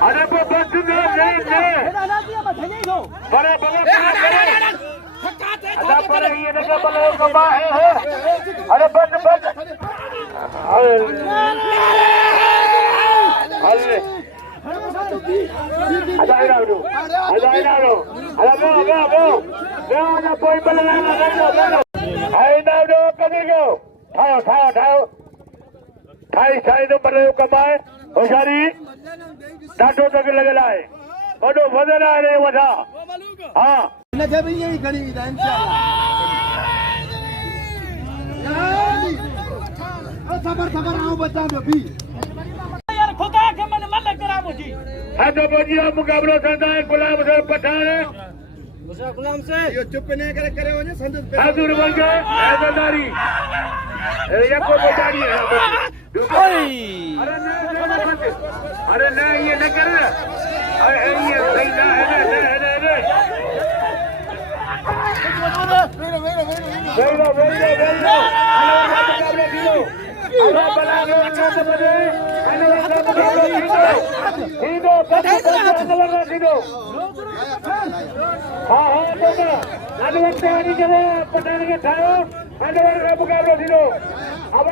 अरे वो बच नहीं बड़े बड़े ये देखो बड़े कबा है अरे बच होशियारी ॾाढो तक लॻल आहे वॾो वज़न आहे वॾा हा हिनखे बि ईअं ई खणी ईंदा ख़बर आऊं बचां पियो बि यार खुदा खे मन करा मुंहिंजी हाँ तो बोलिए मुकाबलो थींदो आहे गुलाम से पठान गुलाम से इहो चुप न करे वञे संदस हाज़ुर वंगे ऐज़दारी ये को बेचारी है अरे नहीं ये न कर अरे ये सही ना है पठान के ठायो मुकाबलो थींदो अब